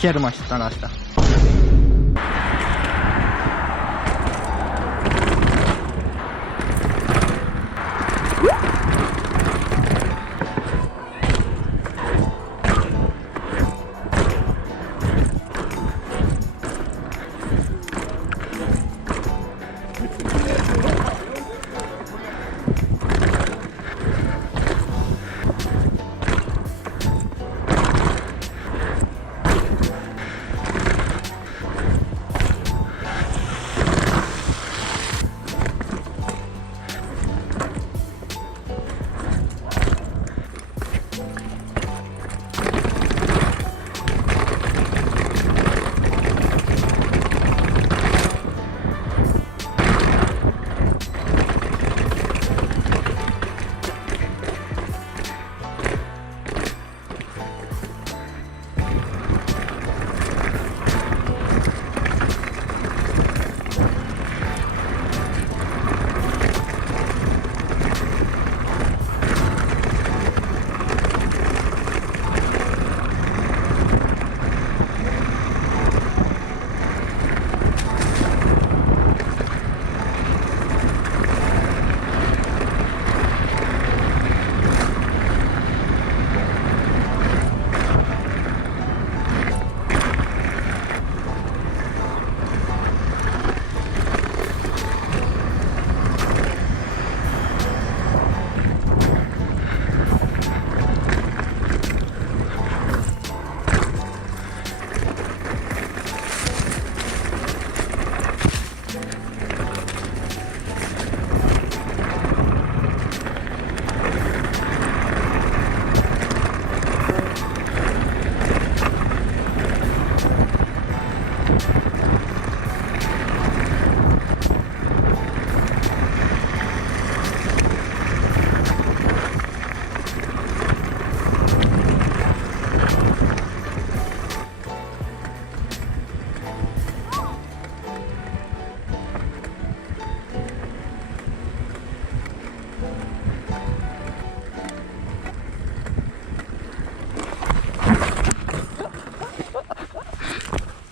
Chiar nu mă așteptam la asta.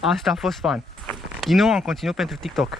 Asta a fost fan. Din nou am conținut pentru TikTok.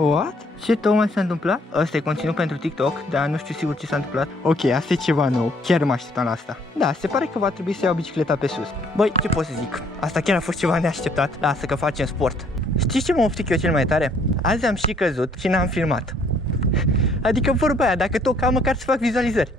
What? Ce tocmai s-a întâmplat? Ăsta e conținut pentru TikTok, dar nu știu sigur ce s-a întâmplat. Ok, asta e ceva nou. Chiar mă așteptam la asta. Da, se pare că va trebui să iau bicicleta pe sus. Băi, ce pot să zic? Asta chiar a fost ceva neașteptat. Lasă că facem sport. Știți ce mă oftic eu cel mai tare? Azi am și căzut și n-am filmat. Adică vorba aia, dacă tot ca măcar să fac vizualizări.